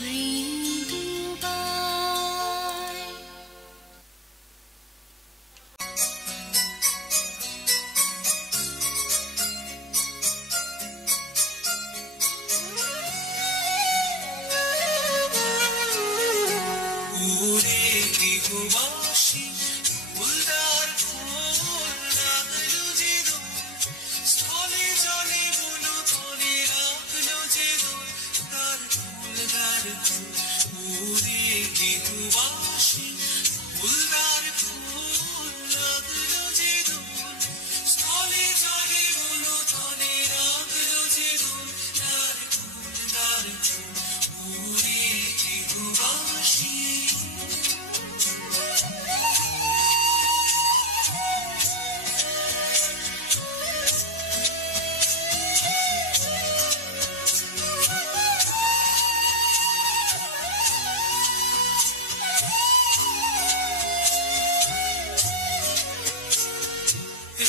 মৃদুবায়। ওরে গৃহবাসী ফুলদার ফুল রাখলো যে দোল, স্থলে জলে বলো তলে রাখলো যে দোল, তার ফুলদার ফুল। ওরে গৃহবাসী ফুলদার ফুল রাখলো যে দোল, স্থলে জলে বলো তলে রাখলো যে দোল, তার ফুলদার ফুল। ওরে গৃহবাসী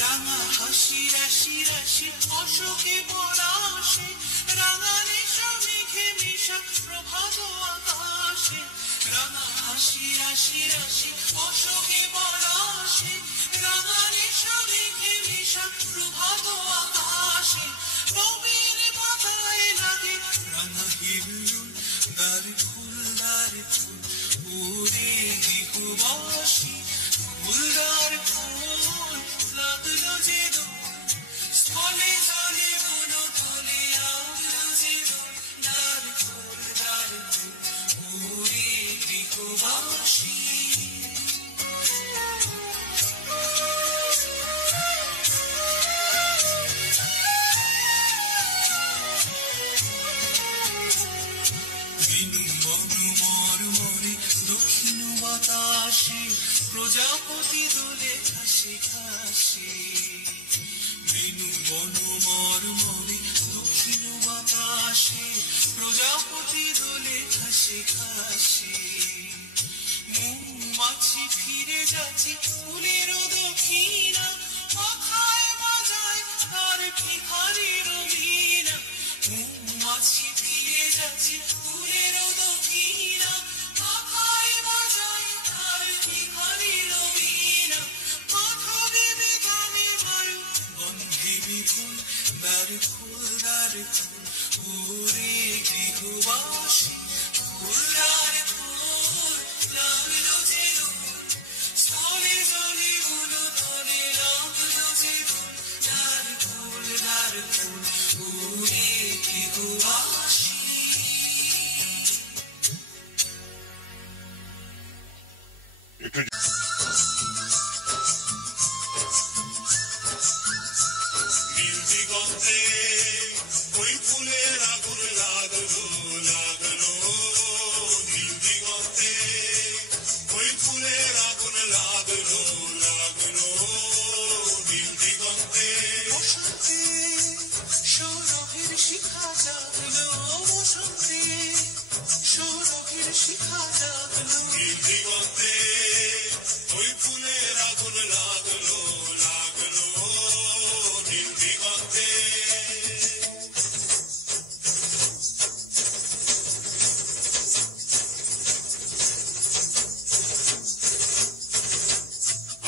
রাঙা হাসি রাশি রাশি অশোকে পলাশে, রাঙা নিশা মেঘে মিশা প্রভাত আকাশে। রাঙা হাসি রাশি রাশি অশোকে পলাশে, রাঙা নিশা মেঘে মিশা প্রভাত আকাশে। নবীন পাতায় লাগে রাঙা হিল্লোল, দ্বার ফুল দ্বার ফুল। ওরে গৃহবাসী ফুলদার ফুল লাগলো যে দোল, স্থলে জলে বলো তলে রাখলো যে দোল, দ্বার ফুল দ্বার ফুল। ওরে গৃহবাসী বিনু বনু মরমরে দক্ষিণ বাতাসে, প্রজাপতি দোলে ঘাসে ঘাসে। বিনু বনু মরমরে দক্ষিণ বাতাসে, প্রজাপতি দোলে ঘাসে ঘাসে। মৌমাছি ফিরে যাচ্ছে ফুলের দক্ষিণা, মাথায় বাজায় তার ভিখারির বীণা। মৌমাছি ফিরে যাচ্ছে ফুলের দক্ষিণা, মাথায় বাজায় তার ভিখারির বীণা। মাথা দেবে গানে বায়ু গন্ধে বিপুল, দ্বার ফুল দ্বার ফুল। ওরে গৃহবাসী ফুলদার ফুল লাগলো যে দোল, স্থলে জলে বলো তলে রাখলো যে দোল, দ্বার ফুল দ্বার ফুল। ওরে গৃহবাসী নীল দিগন্তে ওই ফুলের আগুন লাগলো লাগলো, নীল দিগন্তে ওই ফুলের আগুন লাগলো লাগলো, নীল দিগন্তে। বসন্তে সৌরভের শিখা জাগলো, বসন্তে সৌরভের শিখা জাগলো, নীল দিগন্তে ওই ফুলের আগুন লাগলো লাগলো, নীল দিগন্তে।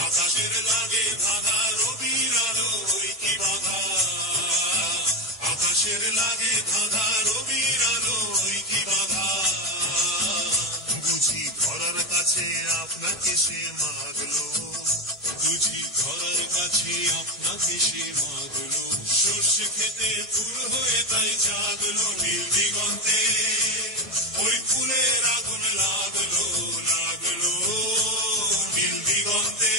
আকাশের লাগে ধাঁধা রবির আলো ওই কি বাধা, আকাশের লাগে ধাঁধা রবির আলো ওই কি বাধা। বুঝি ধরার কাছে আপনাকে সে মাগলো, বুঝি ধরার কাছে আপনাকে সে মাগলো। সর্ষে খেতে ফুল হয়ে তাই জাগলো, নীল দিগন্তে ওই ফুলের আগুন লাগলো লাগলো, নীল দিগন্তে।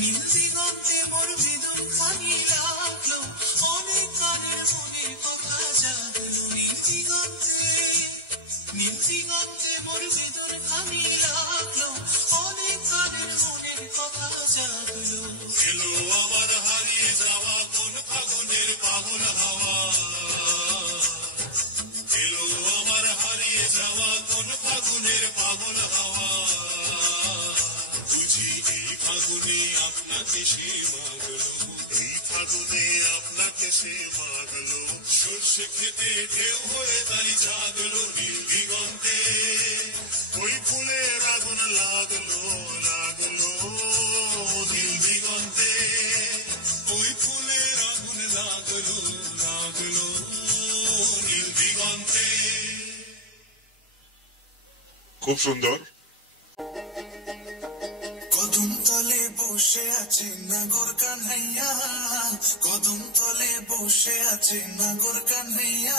নীল দিগন্তে মোর বেদন খানি লাগলো, আপনাকে সে মাগলো, এই ফাগুনে আপনাকে সে মাগলো, সর্ষে খেতে ঢেউ হয়ে তাই জাগলো নীল দিগন্তে, ওই ফুলের আগুন লাগলো লাগলো নীল দিগন্তে, ওই ফুলের আগুন লাগলো লাগলো নীল দিগন্তে। খুব সুন্দর। কদম তলে বসে আছে নাগর কানহাইয়া, কদম তলে বসে আছে নাগর কানহাইয়া,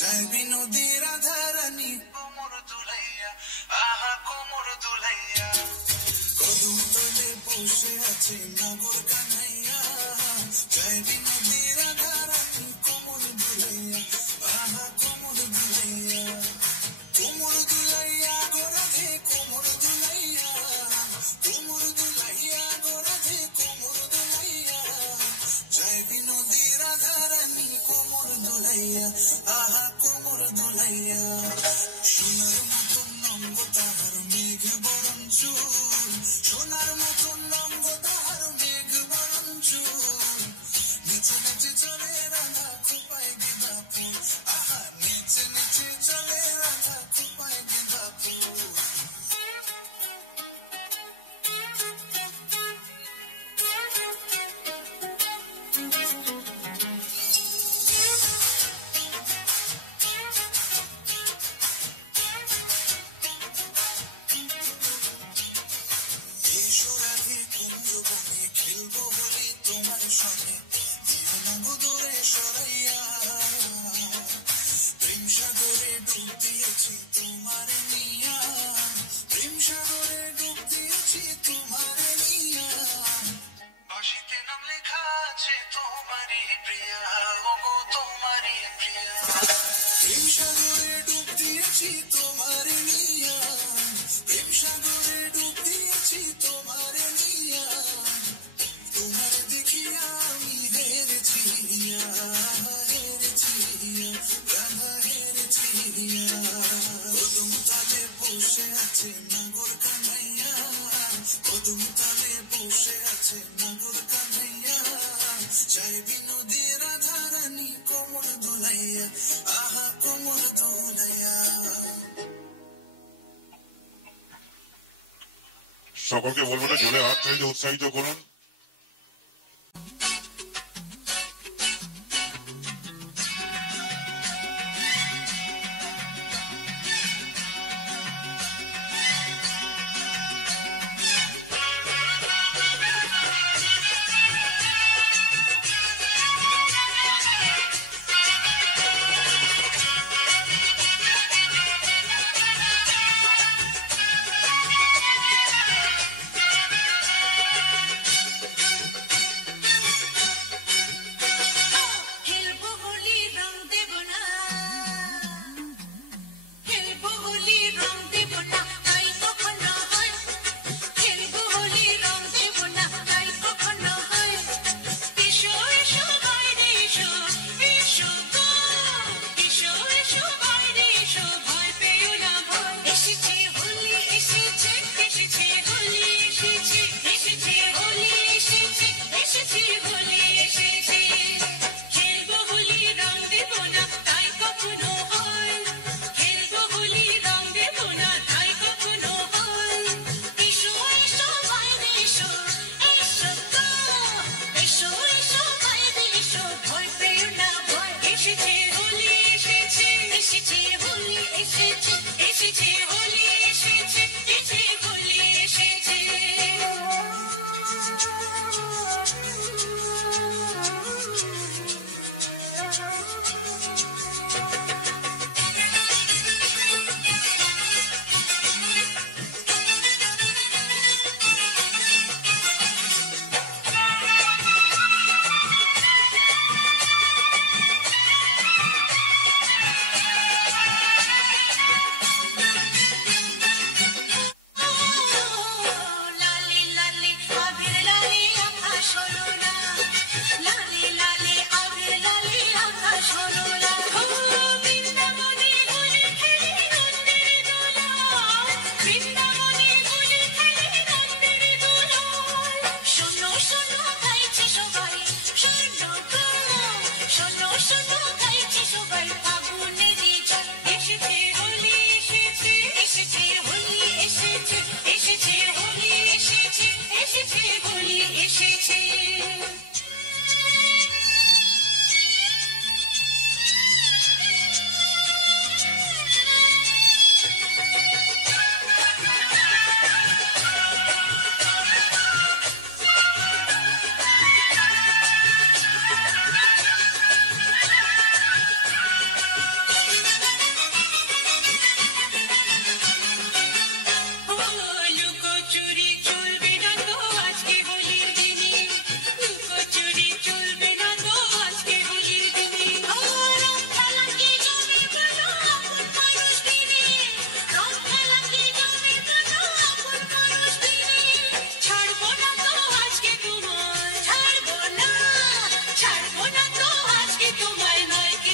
যাইবি নদী রাধারানী কোমর দুলাইয়া, আহা কোমর দুলাইয়া। কদম তলে বসে আছে নাগর কানহাইয়া, যাইবি নদী রাধারানী কোমর দুলাইয়া, আহা কোমর দুলাইয়া। কোমর দুলাইয়া গো রাধে কোমর দুলাইয়া, কোমর দুলাইয়া গো রাধে কোমর দুলাইয়া, যাইবি নদী রাধারানী কোমর দুলাইয়া, আহা কোমর দুলাইয়া। সোনার মতন লঙ্গ তাহার মেঘ বরণ চুল, সোনার মতন লঙ্গ তাহার মেঘ বরণ চুল, নিচে নিচে চলে রাধা খোপায় গেঁদা ফুল, আহা নিচে নিচে চলে রাধা খোপায় গেঁদা ফুল। রাধে কুঞ্জ বনে খেলবো হোলি তোমার সঙ্গে, দিও না গো দূরে সরাইয়া, প্রেম সাগরে ডুব দিয়েছি তোমার নিয়া, প্রেম সাগরে ডুব দিয়েছি তোমার নিয়া, বাঁশিতে নাম লেখা আছে তোমারই প্রিয়া, ও গো তোমারই প্রিয়া, প্রেম সাগরে ডুব দিয়েছি তোমার নিয়া, প্রেম সাগরে ডুব দিয়েছি তোমার নিয়া, তোমার দেখিয়া আমি হেরেছি হেরেছি রাধা হেরেছি। কদম তলে বসে আছে নাগর কানহাইয়া, কদম তলে বসে আছে নাগর কানহাইয়া, যাইবি নদী রাধারানী কোমর দুলাইয়া, আহা কোমর দুলাইয়া। সকলকে বলবো না জোরে হাত চাইতে উৎসাহিত করুন।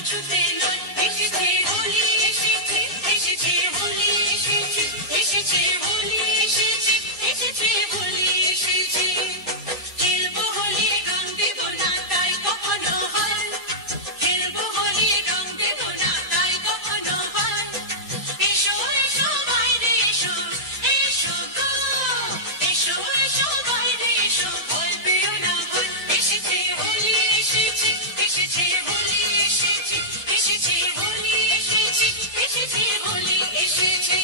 কিছুতে নয় এসেছে হোলি এসেছে এসেছে হোলি এসেছে এসেছে হোলি এসেছে এসেছে হোলি এসেছে খেলবো হোলি রং দেব না তাই কখনো হয় খেলবো হোলি রং দেব না তাই কখনো হয় এসো এসো বাইরে এসো এসো গো এসো এসো বাইরে এসো ভয় পেও না ভয় এসেছে হোলি এসেছে এসেছে হোলি এসেছে এসেছে হোলি এসেছে এসেছে হোলি এসেছে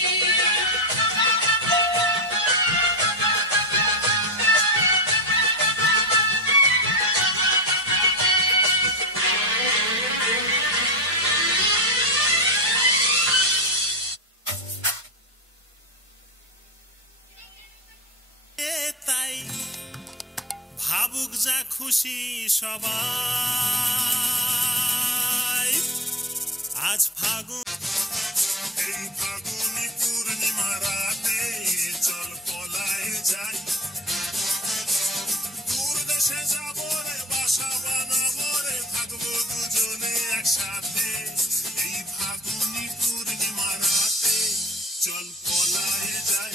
তাই ভাবুক যা খুশি সবাই আজ ফাগুন এই ফাগুনি পূর্ণিমা রাতে চল পলায় যাই দূর দেশে যাবো রে বাসা বানাবো রে থাকবো দুজনে একসাথে এই ফাগুনি পূর্ণিমা রাতে চল পলায় যাই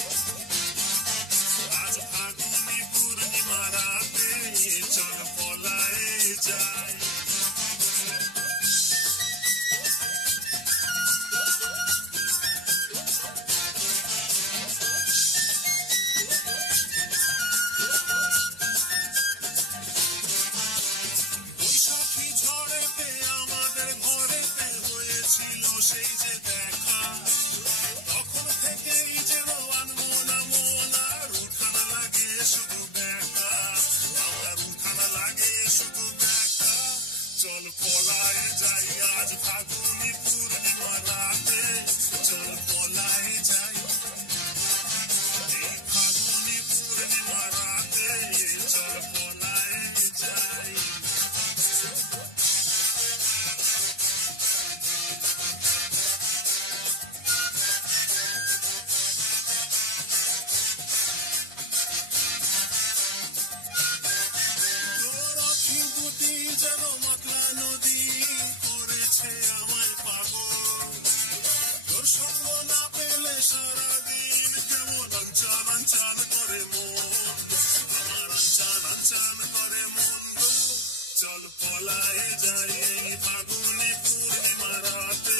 আজ ফাগুনি পূর্ণিমা রাতে চল পলায় যাই বৈশাখী ঝড়েতে আমাদের ঘরেতে হয়েছিল সেই যে দেখা তখন থেকেই যেন আনমনা মনার উঠান লাগে শুধু দেখা আমার উঠান লাগে শুধু দেখা চল পলায় যাই আজ ফাগুনি পূর্ণিমা রাতে চল পলায় যাই এই ফাগুনি পূর্ণিমা রাতে চল পলায় যাই রথিবুতি যেন মাতলা নদী করেছে আমায় পাগল তোর সঙ্গ না পেলে সারাদিন কেমন আনচান আনচান করে মন আমার আনচান আনচান করে মন গো। চল পলায় যাই এই ফাগুনি পূর্ণিমা রাতে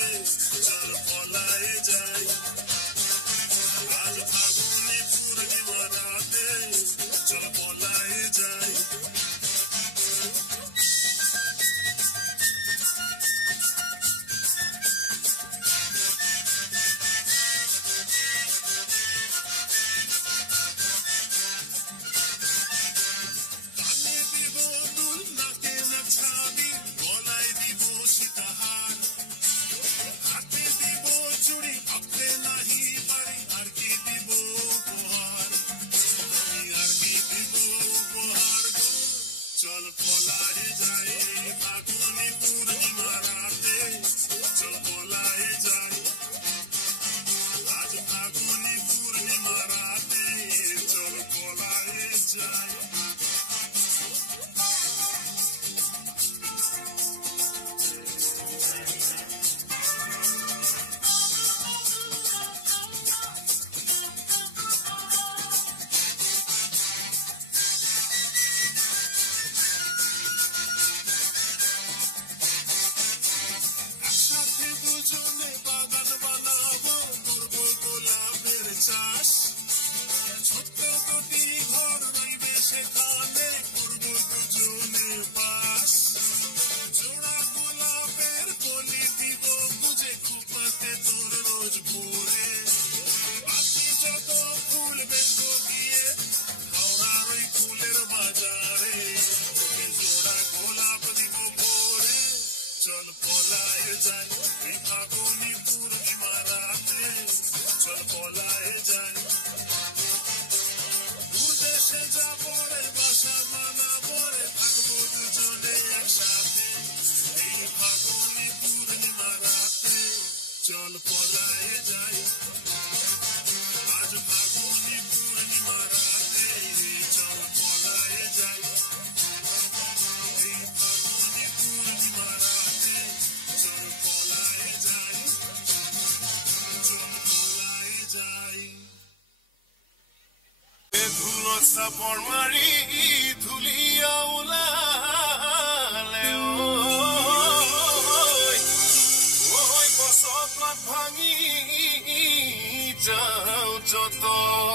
চল পলায় যাই আজ ফাগুনি পূর্ণিমা রাতে চল পলায় যাই কানে দিব দুল নাকে নাচাবি গলায় দিব সীতাহার হাতে দিব চুড়ি ভাবতে নাহি পারি আর কি দিব উপহার আমি আর কি দিব উপহার গো চল পলায় যাই ফাগুনি পূর্ণিমা রাতে চল পলায় যাই আজ ফাগুনি পূর্ণিমা রাতে চল পলায় যাই একসাথে দুজনে বাগান বানাবো করবো গোলাপের চাষ ছোট্ট দুটি ঘর রইবে সেখানে করবো দুজনে বাস জোড়া গোলাপের কলি দিব বুঝে খুপাতে তোর রোজ ভোরে বাকি যত ফুল বেচবো গিয়ে হাওড়ার ওই ফুলের বাজারে জোড়া গোলাপ দিব ভোরে চল পলায় যাই এই ফাগুনি পূর্ণিমা রাতে চল পলায় যাই দূর দেশে যাবো রে বাসা বানাবো রে থাকবো দুজনে একসাথে এই ফাগুনি পূর্ণিমা রাতে চল পলায় যাই আজ ফাগুনি পূর্ণিমা রাতে চল পলায় যাই এই ফাগুনি পূর্ণিমা রাতে চল চাপৰ মাৰি ধুলিয়া ওলালে ঐ গছত ভাঙি যাওঁ যতৰ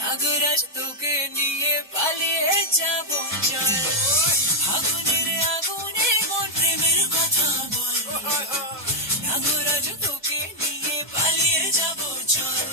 নাগরাজ তোকে নিয়ে পালিয়ে যাব চল আগুনের আগুনে মন প্রেমের কথা বল নাগরাজ তোকে নিয়ে পালিয়ে যাব চল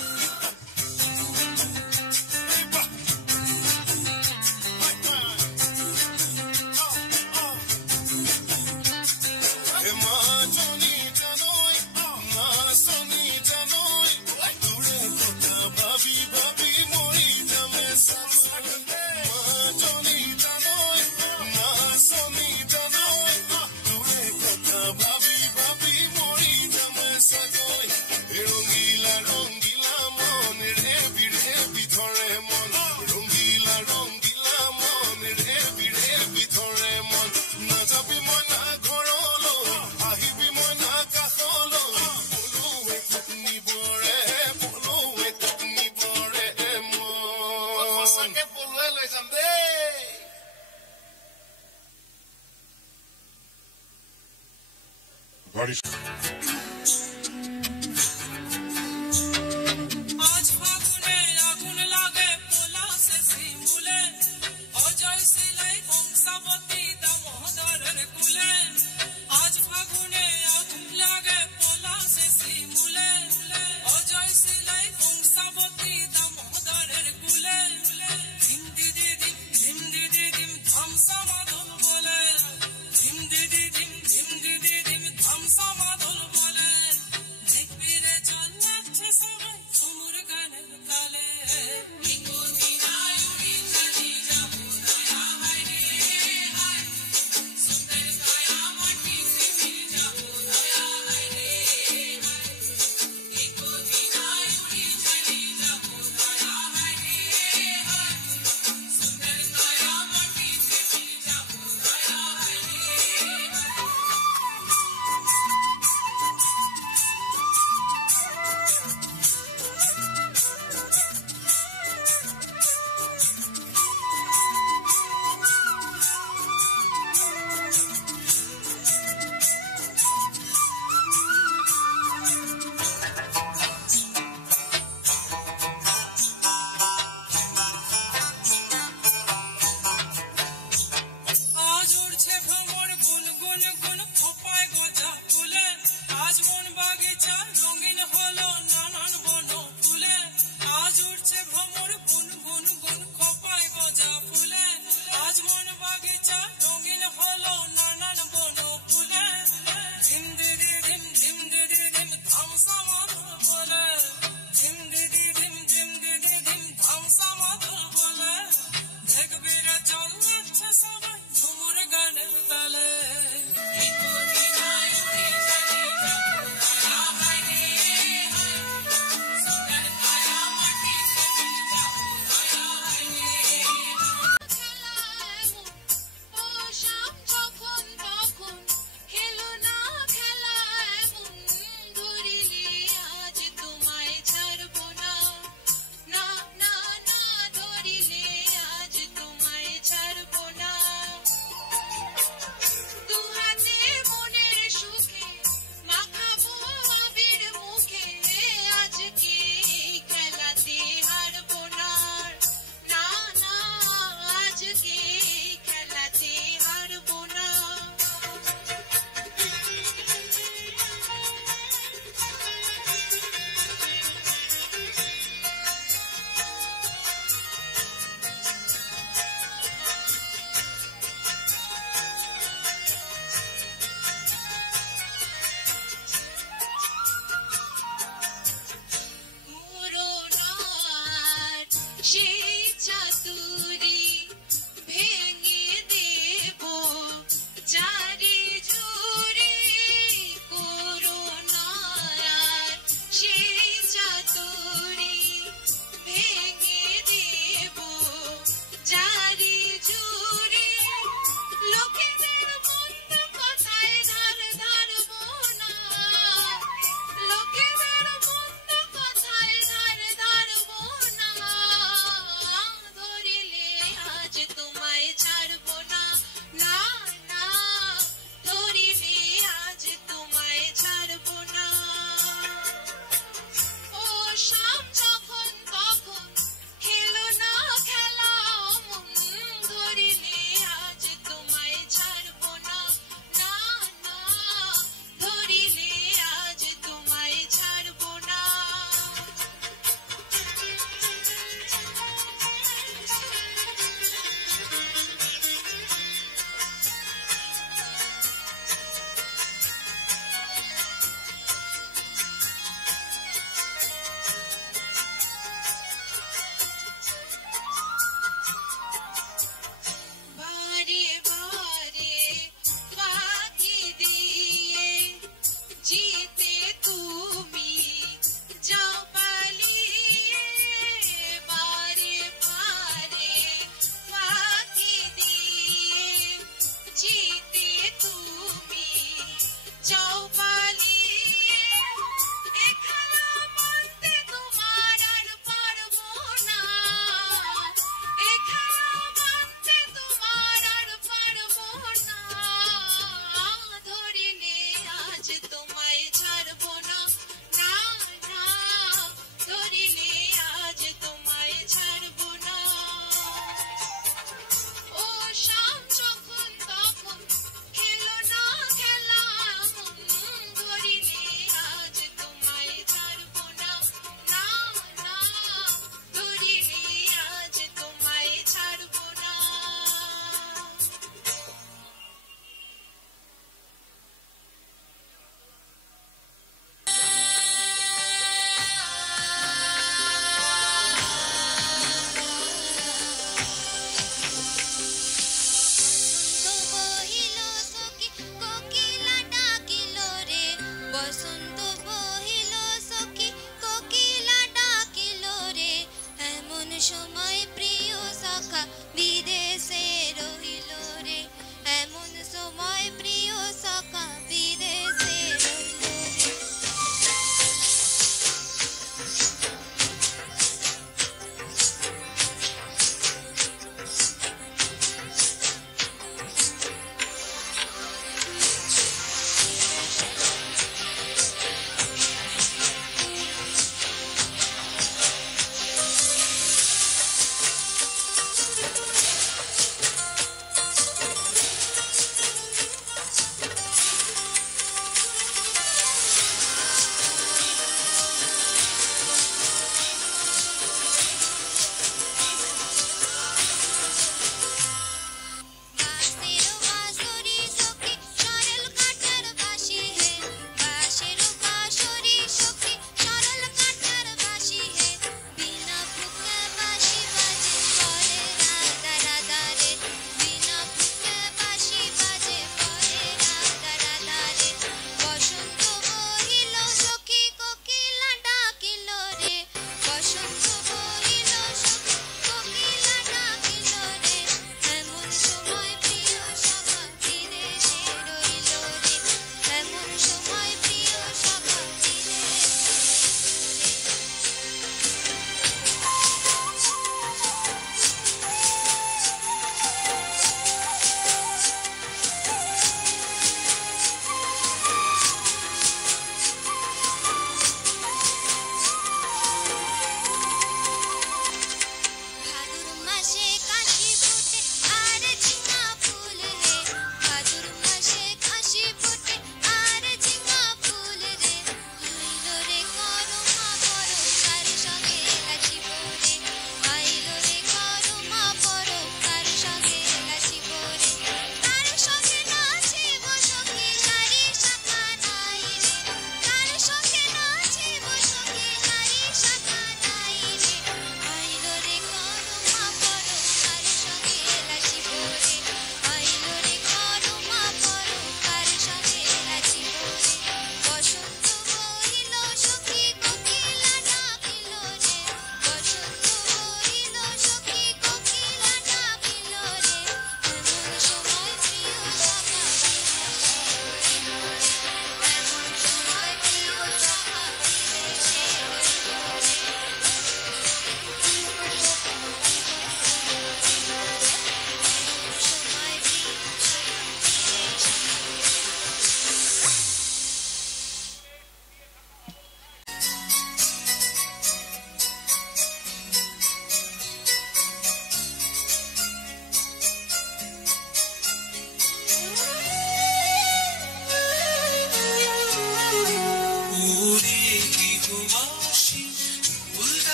Buddy.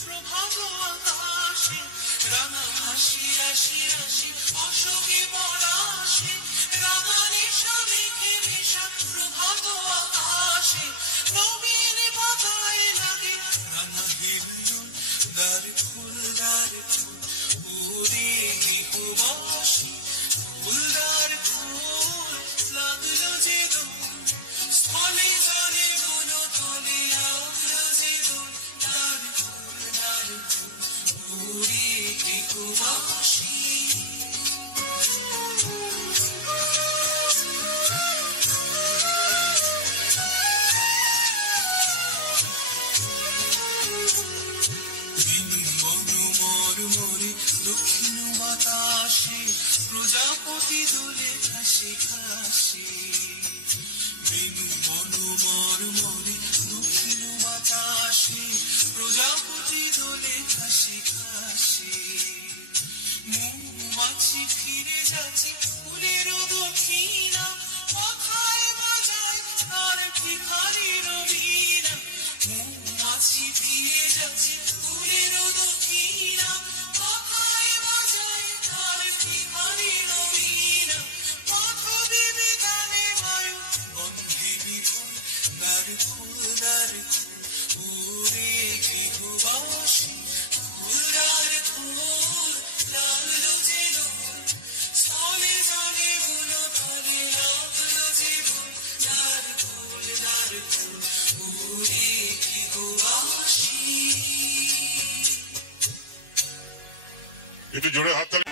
প্রভাত আকাশে রাঙা হাসি রাশি রাশি অশোকে পলাশে রাঙা নেশা মেঘে ভেসা প্রভাত আকাশে নবীন পাতায় লাগে রাঙা হিলজুল দ্বার ফুল ওরে গৃহবাসী ফুলদার ফুল লাগলো যে দোল স্থলে জলে গুলো তলে লাগলো যে দোল দ্বার ফুল ওরে গৃহবাসী দক্ষিণ বাতাসে প্রজাপতি দোলে হাসি হাসি বেনু বনমর মরে দক্ষিণ বাতাসে প্রজাপতি দোলে হাসি হাসি মৌমাছি ফিরে যাচ্ছে ফুলের দক্ষিণা মাথায় বাজায় আর ভিখারির বীণা মৌমাছি ফিরে যাচ্ছে ফুলের দক্ষিণা মাথায় বাজায় আর ভিখারির বীণা মাথা দেবে গানে বায়ু গন্ধে বিভোর দ্বার ফুল ওরে গৃহবাসী ফুলদার ফুল লাগলো যে দোল স্থলে জলে গুলো তলে লাগলো যে দোল দ্বার ফুল ওরে গৃহবাসী একটু জোরে হাততালি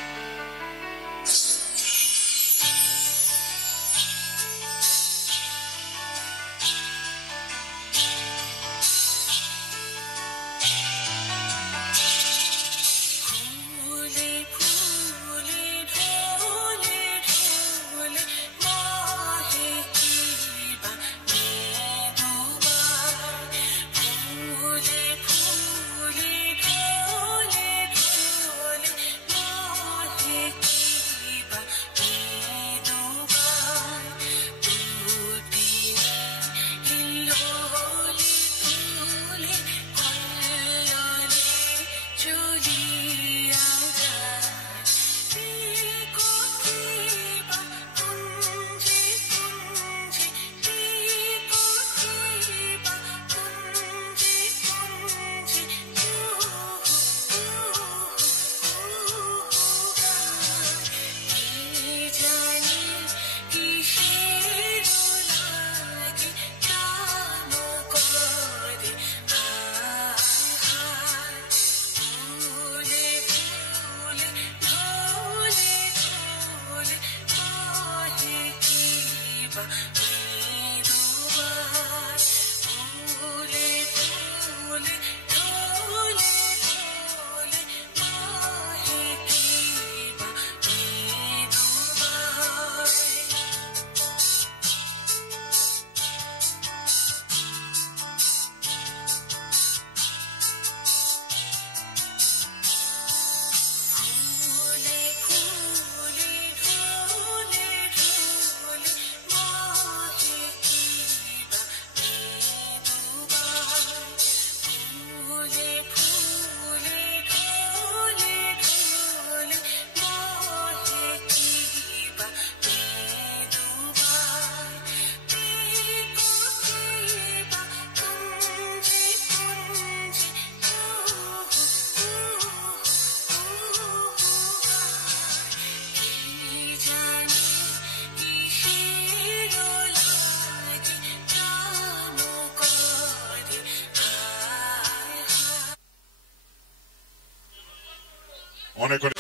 অনেক অনেক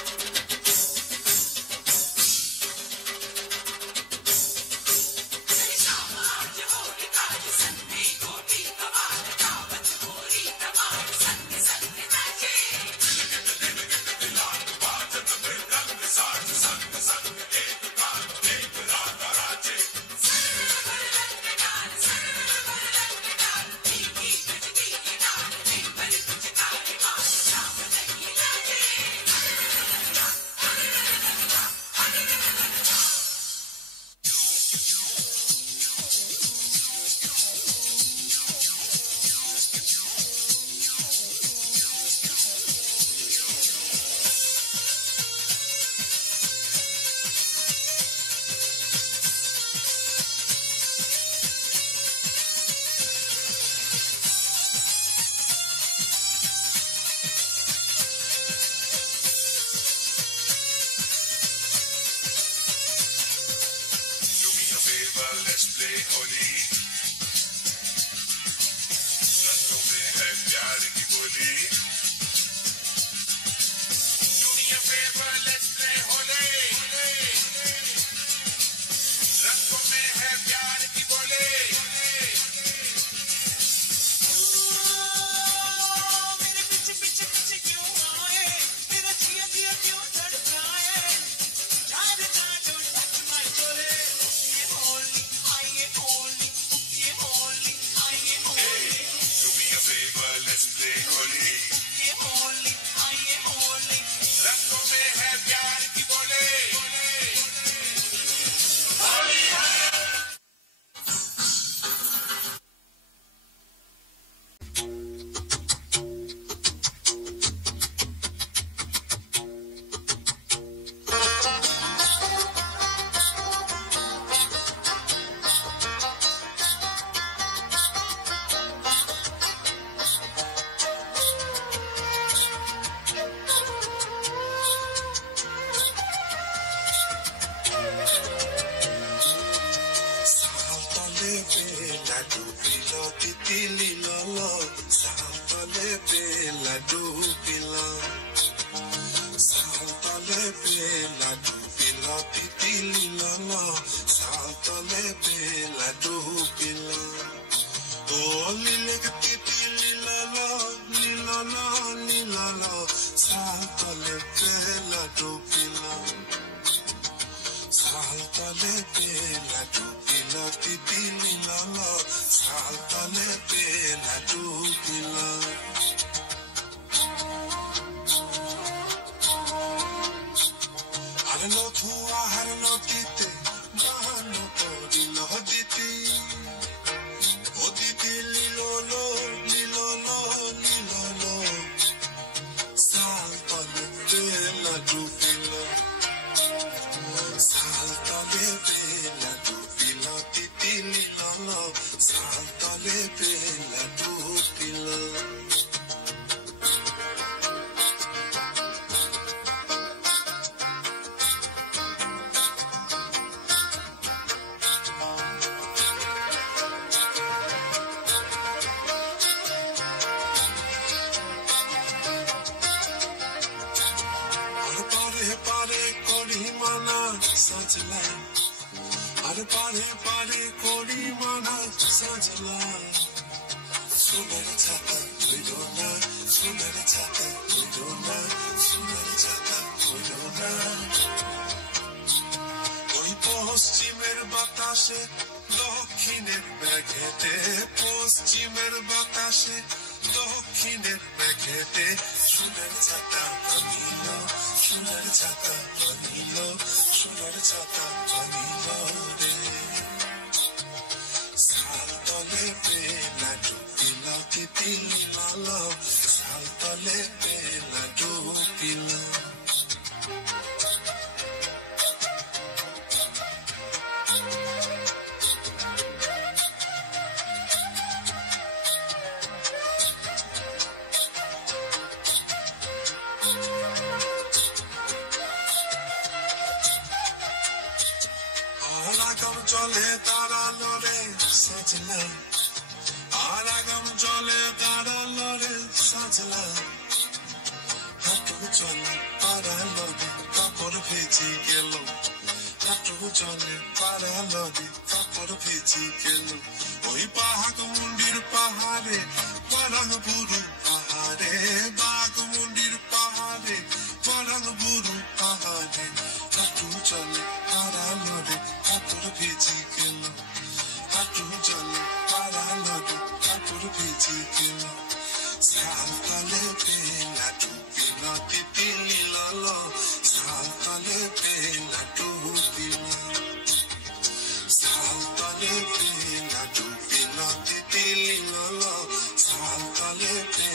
play होली रंगों में है प्यार की बोली Do me a favor, let's play Holi रंगों में है प्यार की बोली मेरे पीछे पीछे पीछे क्यों आए मेरा जिया जिया क्यों तड़पाए यार जादू टच माय जोले ये होली आइए होली ये होली आइए Holi Do me a favor, let's play Holi ये होली आइए होली रंगों में है प्यार की बोली सातले पे लाडू पिलो तितली ललो सातले पे लाडू पिलो सातले पे लाडू पिलो तितली ललो सातले पे लाडू पिलो ओ लीले तितली ललो लीलो सातले पे लाडू पिलो सातले पे लाडू पिलो तितली ललो सातले पे लाडू पिलो हरनो थुआ हरनो तीते बहानो कोडिलो दीती ओ दीती लीलो लो सातले पे लाडू पिलो सातले पे लाडू पिलो तितली ललो सातले पे लाडू पिलो और पारे कोड़ी माना सजला और पारे कोड़ी माना सजला सुनर छाता कोइडोना सुनर छाता कोइडोना सुनर छाता कोइडोना ওই পশ্চিমের বাতাসে দক্ষিণের মেঘেতে পশ্চিমের বাতাসে দক্ষিণের মেঘেতে সোনার ছাতা আনিল সোনার ছাতা আনিল সোনার ছাতা আনিল রে সালতলে পে লাডু পিলো তিতলি ললো সালতলে পে লাডু পিলো আরাগম চলে তারা লড়ে সাজলা আরাগম চলে তারা লড়ে সাজলা হাঁটু চলে পারা লড়ে কাপড় ভেজে গেল হাঁটু চলে পারা লড়ে কাপড় ভেজে গেল ওই বাঘমুন্ডির পাহাড়ে বারাংবুরু পাহাড়ে বাঘমুন্ডির পাহাড়ে বারাংবুরু পাহাড়ে হাঁটু চলে পারা লড়ে কাপড় ভেজে গেল হাঁটু চলে পারা লড়ে কাপড় ভেজে গেল সালতলে পে লাডু পিলো তিতলি ললো সালতলে পে লাডু পিলো সালতলে পে লাডু পিলো তিতলি ললো সালতলে পে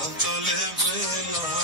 तले बेला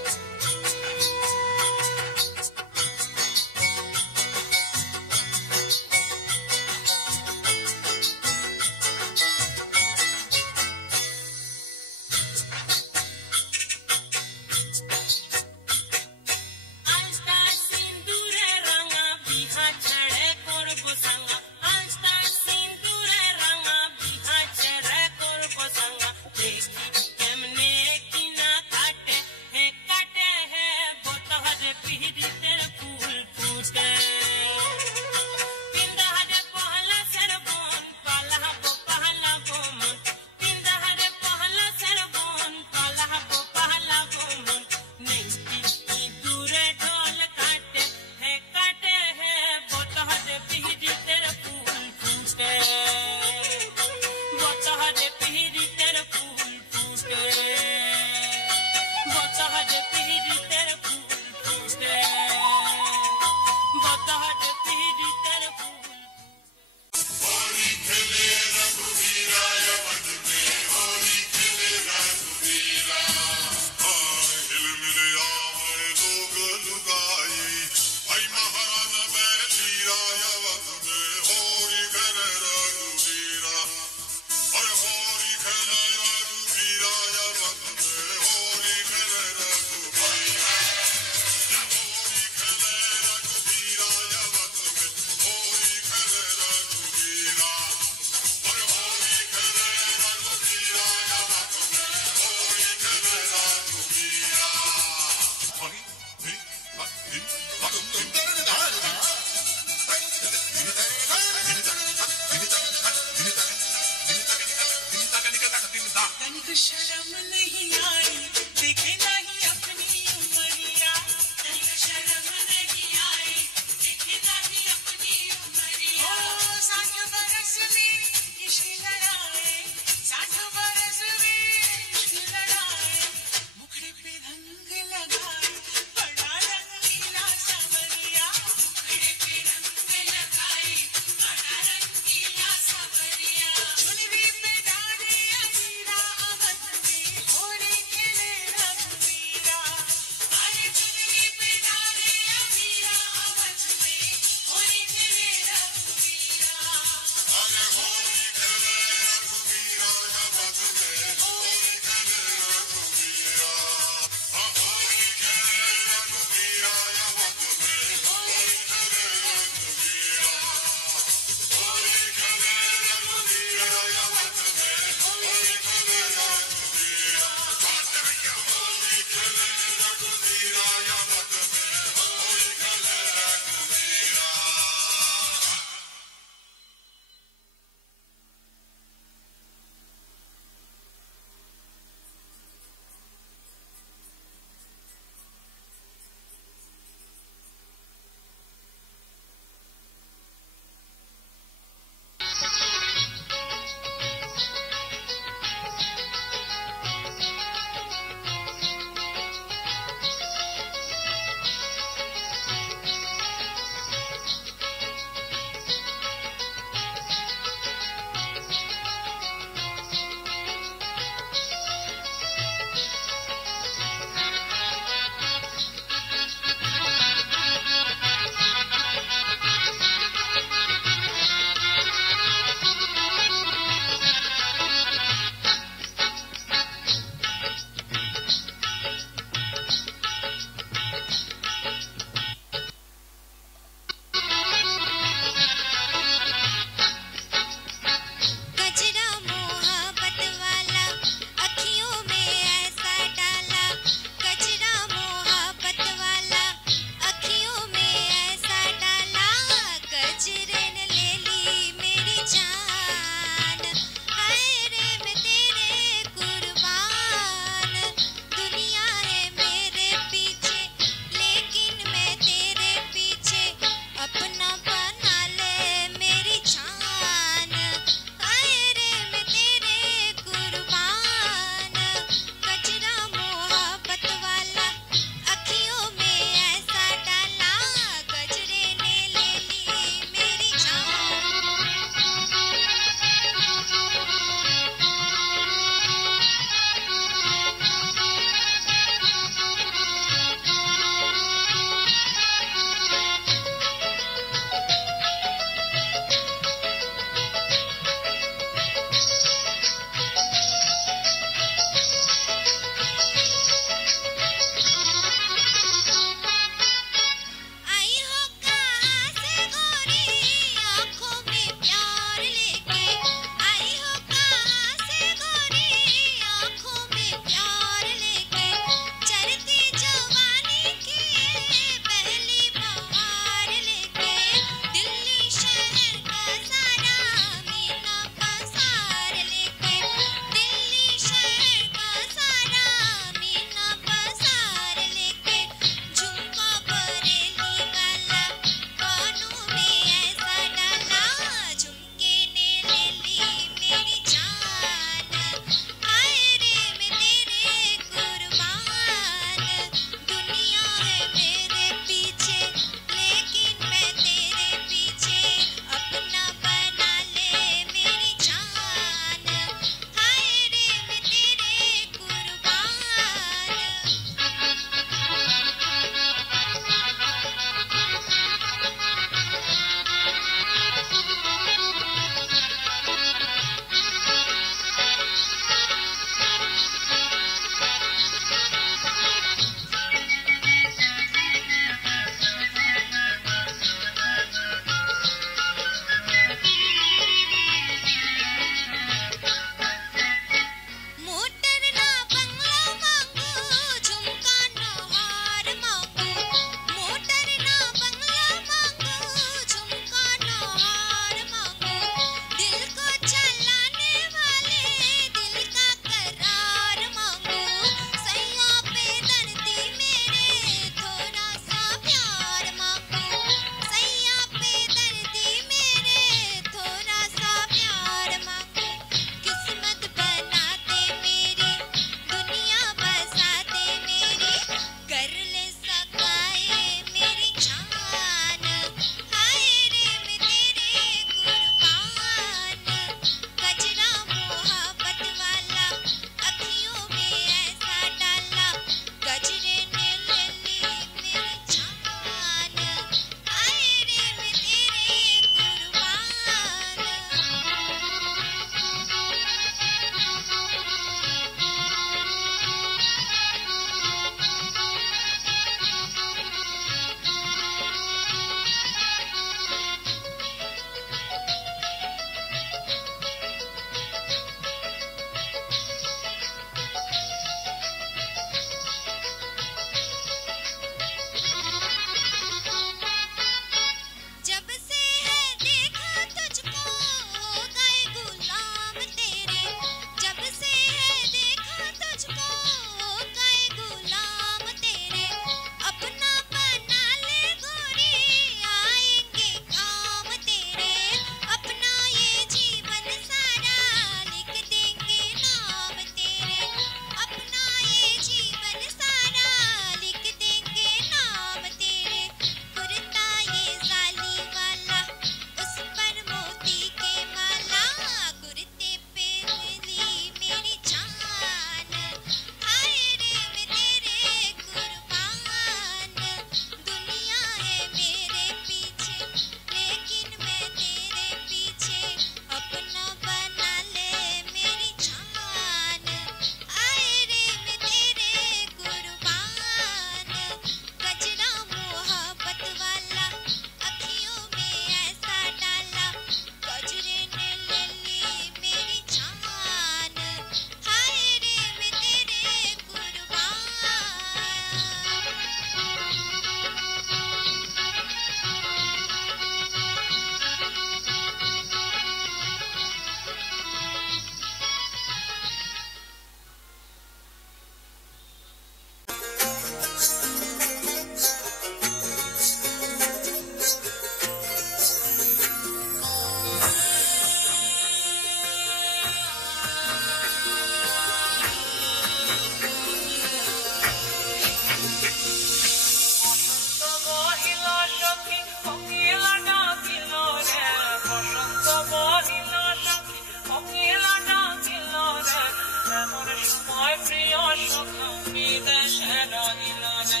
রে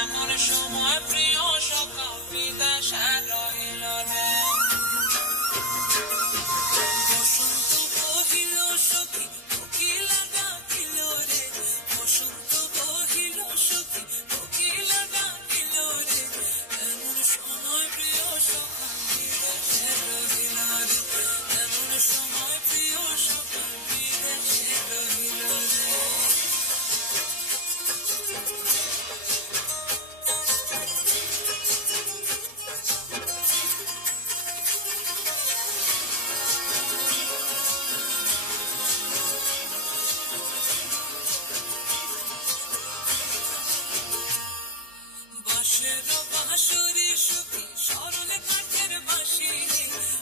এমন সময় প্রিয় সখা বিদেশে রহিল রে বসন্ত বহিল সখী কোকিলা ডাকিল রে বসন্ত বহিল সখী কোকিলা ডাকিল রে এমন সময় প্রিয় সখা বিদেশে রহিল রে এমন সময় প্রিয় সখা বিদেশে রহিল রে বাঁশের বাঁশরি সখী সরল কাঠের বাঁশি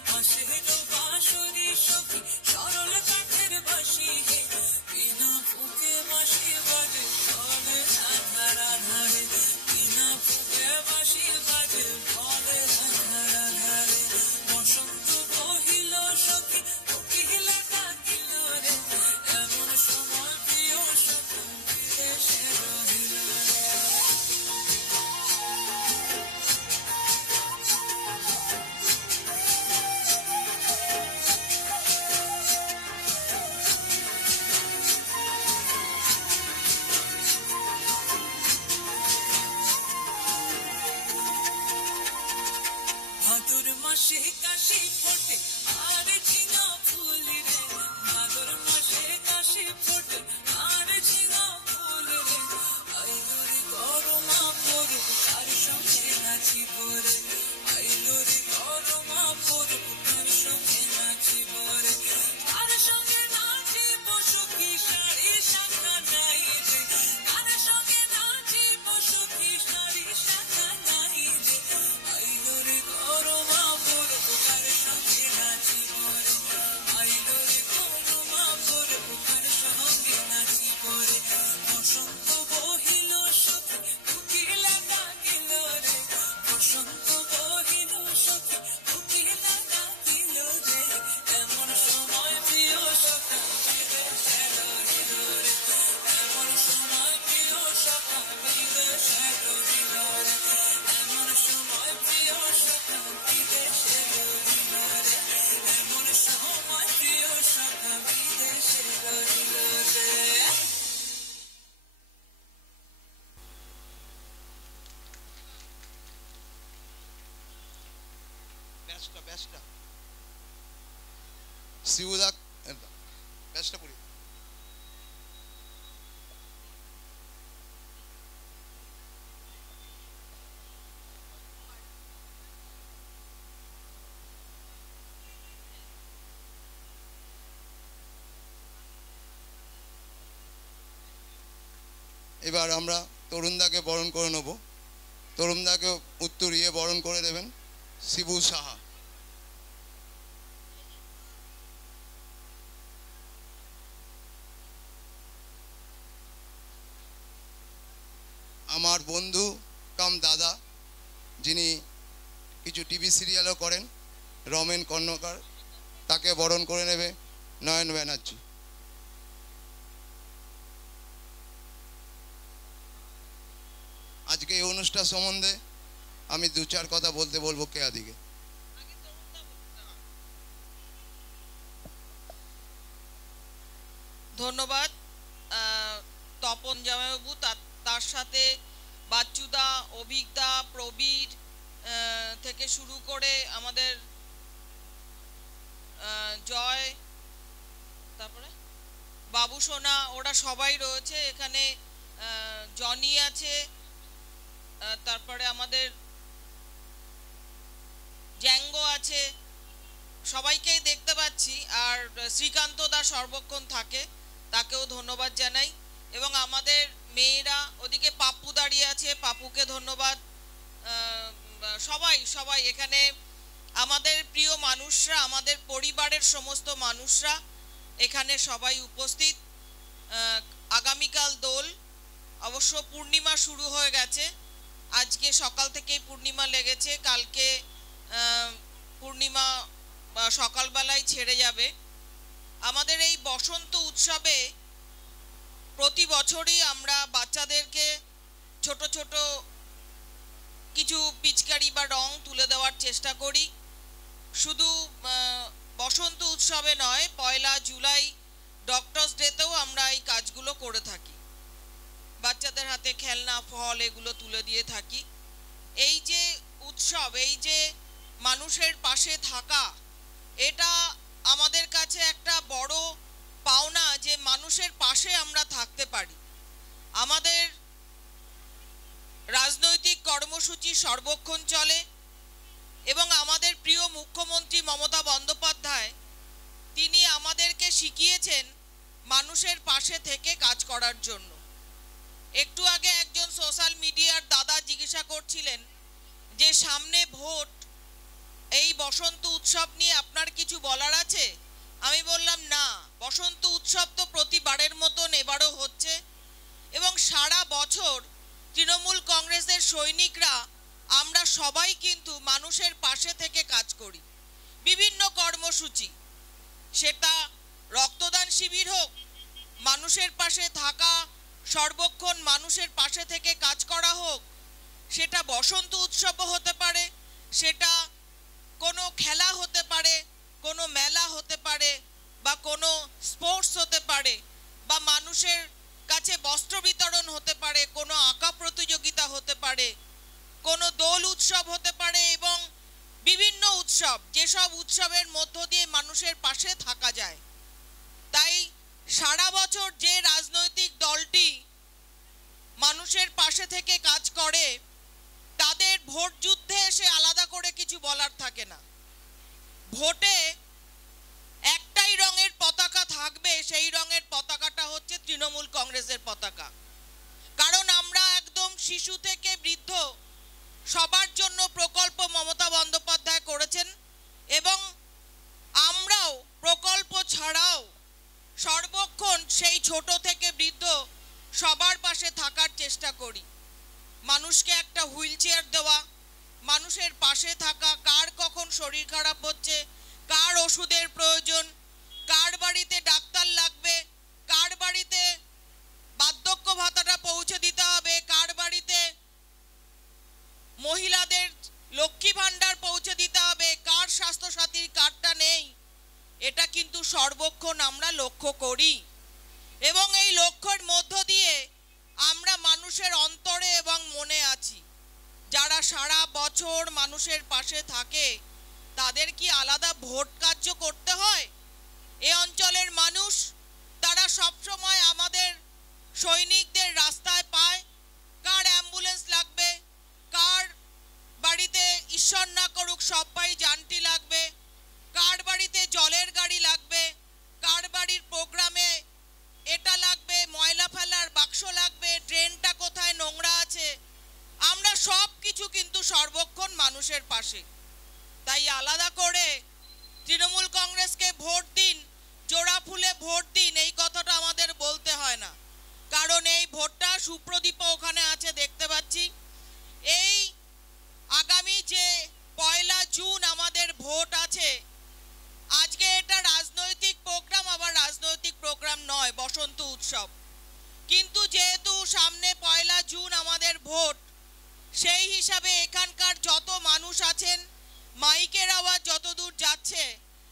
বাঁশের বাঁশরি সখী সরল কাঠের বাঁশি বিনা ফুকে বাঁশি বাজে ফলে ধারা ধারে বিনা ফুকে বাঁশি বাজে ফলে ধারা ধারে বসন্ত বহিল সখী কোকিলা ডাকিল রে এমন সময় প্রিয় সখী বিদেশে রহিল রে ভাদর মাসে কাশি ফোটে আর ঝিঙা ফুল রে ভাদর মাসে কাশি ফোটে আর ঝিঙা ফুল রে আইলো রে গরমা পড়ে তার সঙ্গে নাচি পরে আইলো রে গরমা পড়ে তার সঙ্গে নাচি পরে তার সঙ্গে নাচি পশু কি শাড়ি শাখা নাই রে তার সঙ্গে নাচি পশু কি শাড়ি শাখা নাই রে আইলো রে গরমা পড়ে তার সঙ্গে নাচি পরে আইলো রে গরমা পড়ে তার সঙ্গে নাচি পরে বসন্ত বহিল সখী কোকিলা ডাকিল রে বসন্ত বহিল সখী কোকিলা ডাকিল রে এমন সময় প্রিয় সখা বিদেশে রহিল রে এমন সময় প্রিয় সখা বিদেশে রহিল রে এমন সময় প্রিয় সখা বিদেশে রহিল রে এমন সময় প্রিয় সখা বিদেশে রহিল রে ব্যাসটা শিবুদা ব্যাসটা পড়ি এবার আমরা তরুণদাকে বরণ করে নেব তরুণদাকে উত্তরিয়ে বরণ করে দেবেন শিবু সাহা আমার বন্ধু কাম দাদা যিনি কিছু টিভি সিরিয়ালও করেন রমেন কর্ণকার তাকে বরণ করে নেবে নয়ন ব্যানার্জি আজকে এই অনুষ্ঠান সম্বন্ধে আমি দু চার কথা বলবো কেয়াদিকে ধন্যবাদ তপন জামাইবাবু তার সাথে বাচ্চুদা অভিজ্ঞতা প্রবীর থেকে শুরু করে আমাদের জয় তারপরে বাবু সোনা ওরা সবাই রয়েছে এখানে জনি আছে তারপরে আমাদের জ্যাঙ্গো আছে সবাইকেই দেখতে পাচ্ছি আর শ্রীকান্ত দা সর্বক্ষণ থাকে তাকেও ধন্যবাদ জানাই এবং আমাদের মেয়েরা ওদিকে পাপ্পু দাঁড়িয়ে আছে পাপ্পুকে ধন্যবাদ সবাই এখানে আমাদের প্রিয় মানুষরা আমাদের পরিবারের সমস্ত মানুষরা এখানে সবাই উপস্থিত আগামীকাল দোল অবশ্য পূর্ণিমা শুরু হয়ে গেছে আজকে সকাল থেকেই পূর্ণিমা লেগেছে কালকে পূর্ণিমা সকালবেলায় ছেড়ে যাবে আমাদের এই বসন্ত উৎসবে প্রতি বছরই আমরা বাচ্চাদেরকে ছোট ছোট কিছু পিচকারি বা রং তুলে দেওয়ার চেষ্টা করি। শুধু বসন্ত উৎসবে নয়, 1 জুলাই ডক্টরস ডেতেও আমরা এই কাজগুলো করে থাকি। বাচ্চাদের হাতে খেলনা, ফল এগুলো তুলে দিয়ে থাকি। এই যে উৎসব, এই যে মানুষের পাশে থাকা, এটা আমাদের কাছে একটা বড় পাওনা যে মানুষের পাশে আমরা থাকতে পারি। আমাদের রাজনৈতিক কর্মসূচি সর্বক্ষণ চলে এবং আমাদের প্রিয় মুখ্যমন্ত্রী মমতা বন্দ্যোপাধ্যায় তিনি আমাদেরকে শিখিয়েছেন মানুষের পাশে থেকে কাজ করার জন্য। একটু আগে একজন সোশ্যাল মিডিয়ার দাদা জিজ্ঞাসা করছিলেন যে সামনে ভোট, এই বসন্ত উৎসব নিয়ে আপনার কিছু বলার আছে? আমি বললাম না, বসন্ত উৎসব তো প্রতিবারের মতন এবারও হচ্ছে এবং সারা বছর তৃণমূল কংগ্রেসের সৈনিকরা আমরা সবাই কিন্তু মানুষের পাশে থেকে কাজ করি। বিভিন্ন কর্মসূচি, সেটা রক্তদান শিবির হোক, মানুষের পাশে থাকা, সর্বক্ষণ মানুষের পাশে থেকে কাজ করা হোক, সেটা বসন্ত উৎসবও হতে পারে, সেটা কোনো খেলা হতে পারে, কোনো মেলা হতে পারে, বা কোনো স্পোর্টস হতে পারে, বা মানুষের কাছে বস্ত্র বিতরণ হতে পারে, কোনো আঁকা প্রতিযোগিতা হতে পারে, কোনো দোল উৎসব হতে পারে এবং বিভিন্ন উৎসব, যেসব উৎসবের মধ্য দিয়ে মানুষের পাশে থাকা যায়। তাই সারা বছর যে রাজনৈতিক দলটি মানুষের পাশে থেকে কাজ করে তাদের ভোট যুদ্ধে এসে আলাদা করে কিছু বলার থাকে না। ভোটে একটাই রঙের পতাকা থাকবে, সেই রঙের পতাকাটা হচ্ছে তৃণমূল কংগ্রেসের পতাকা। কারণ আমরা একদম শিশু থেকে বৃদ্ধ সবার জন্য প্রকল্প মমতা বন্দ্যোপাধ্যায় করেছেন এবং আমরাও প্রকল্প ছাড়াও সর্বক্ষণ সেই ছোট থেকে বৃদ্ধ সবার পাশে থাকার চেষ্টা করি। মানুষকে একটা হুইল চেয়ার দেওয়া, মানুষের পাশে থাকা, কার কখন শরীর খারাপ হচ্ছে, কার ওষুধের প্রয়োজন, কার বাড়িতে ডাক্তার লাগবে, কার বাড়িতে বার্ধক্য ভাতাটা পৌঁছে দিতে হবে, কার বাড়িতে মহিলাদের লক্ষ্মী ভাণ্ডার পৌঁছে দিতে হবে, কার স্বাস্থ্যসাথীর কার্ডটা নেই, এটা কিন্তু সর্বক্ষণ আমরা লক্ষ্য করি এবং এই লক্ষ্যের মধ্য দিয়ে আমরা মানুষের অন্তরে এবং মনে আছি। যারা সারা বছর মানুষের পাশে থাকে তাদের কি আলাদা ভোট কার্য করতে হয়? এই অঞ্চলের মানুষ তারা সবসময় আমাদের সৈনিকদের রাস্তায় পায়। কার অ্যাম্বুলেন্স লাগবে, কার বাড়িতে ঈশ্বর না করুক সবাই জানটি লাগবে, কার বাড়িতে জলের গাড়ি লাগবে, কার বাড়ির প্রোগ্রামে এটা লাগবে, ময়লা ফেলার বাক্স লাগবে, ড্রেনটা কোথায় নোংরা আছে, আমরা সব কিছু কিন্তু সর্বক্ষণ মানুষের পাশে। তাই আলাদা করে তৃণমূল কংগ্রেসকে ভোট দিন, জোড়া ফুলে ভোট দিন, এই কথাটা আমাদের বলতে হয় না। কারণ এই ভোটটা সুপ্রদীপ ওখানে আছে দেখতে পাচ্ছি। এই আগামী যে 1 জুন আমাদের ভোট আছে, আজকে এটা রাজনৈতিক প্রোগ্রাম, আবার রাজনৈতিক প্রোগ্রাম নয়, বসন্ত উৎসব। কিন্তু যেহেতু সামনে 1 জুন আমাদের ভোট, সেই হিসাবে এখানকার যত মানুষ আছেন, মাইকের আওয়াজ যতদূর যাচ্ছে,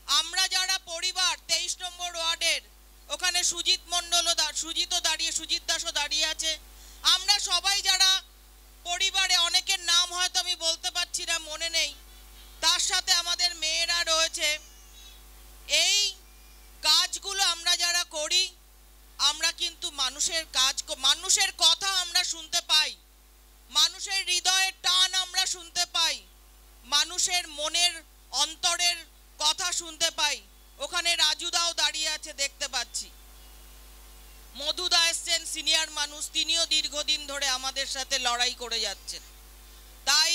আমরা যারা পরিবার 23 নম্বর ওয়ার্ডের, ওখানে সুজিত দাসও দাঁড়িয়ে আছে, আমরা সবাই যারা পরিবারে, অনেকের নাম হয়তো আমি বলতে পারছি না, মনে নেই, তার সাথে আমাদের মেয়েরা রয়েছে, এই কাজগুলো আমরা যারা করি, আমরা কিন্তু মানুষের কথা আমরা শুনতে পাই, মানুষের হৃদয়ের টান আমরা শুনতে পাই, মানুষের মনের অন্তরের কথা শুনতে পাই। ওখানে রাজুদাও দাঁড়িয়ে আছে দেখতে পাচ্ছি, মধুদা এসছেন, সিনিয়র মানুষ, তিনিও দীর্ঘদিন ধরে আমাদের সাথে লড়াই করে যাচ্ছেন। তাই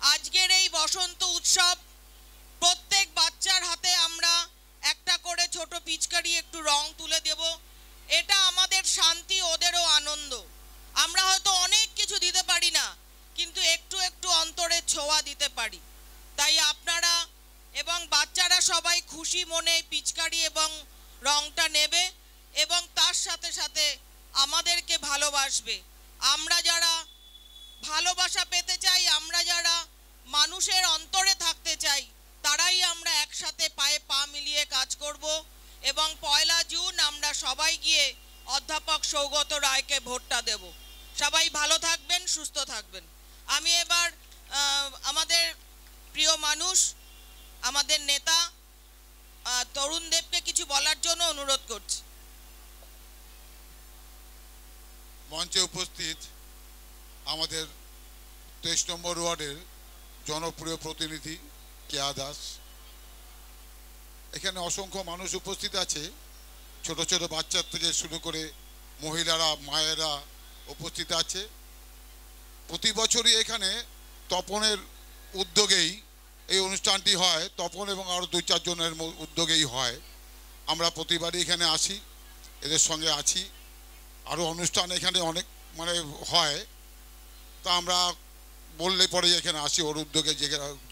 আজকের এই বসন্ত উৎসব, প্রত্যেক বাচ্চার হাতে আমরা একটা করে ছোট পিচকারি, একটু রং তুলে দেব, এটা আমাদের শান্তি, ওদেরও আনন্দ। আমরা হয়তো অনেক কিছু দিতে পারি না, কিন্তু একটু একটু অন্তরে ছোঁয়া দিতে পারি। তাই আপনারা এবং বাচ্চারা সবাই খুশি মনে পিচকারি এবং রংটা নেবে এবং তার সাথে সাথে আমাদেরকে ভালোবাসবে। আমরা যারা ভালোবাসা পেতে চাই, আমরা যারা মানুষের অন্তরে থাকতে চাই, তারাই আমরা একসাথে পায়ে পা মিলিয়ে কাজ করব এবং 1 জুন আমরা সবাই গিয়ে অধ্যাপক সৌগত রায়কে ভোটটা দেব। সবাই ভালো থাকবেন, সুস্থ থাকবেন। আমি এবার আমাদের প্রিয় মানুষ, আমাদের নেতা তরুণ দেবকে কিছু বলার জন্য অনুরোধ করছি। মঞ্চে উপস্থিত আমাদের 23 নম্বর ওয়ার্ডের জনপ্রিয় প্রতিনিধি কেয়া দাস, এখানে অসংখ্য মানুষ উপস্থিত আছে, ছোট ছোট বাচ্চা থেকে শুরু করে মহিলারা, মায়েরা উপস্থিত আছে। প্রতি বছরই এখানে তপনের উদ্যোগেই এই অনুষ্ঠানটি হয়, তপন এবং আরও 2-4 জনের উদ্যোগেই হয়। আমরা প্রতিবারই এখানে আসি, এদের সঙ্গে আছি। আরও অনুষ্ঠান এখানে অনেক হয়, তা আমরা বললে পরে এখানে আসি, ওর উদ্যোগে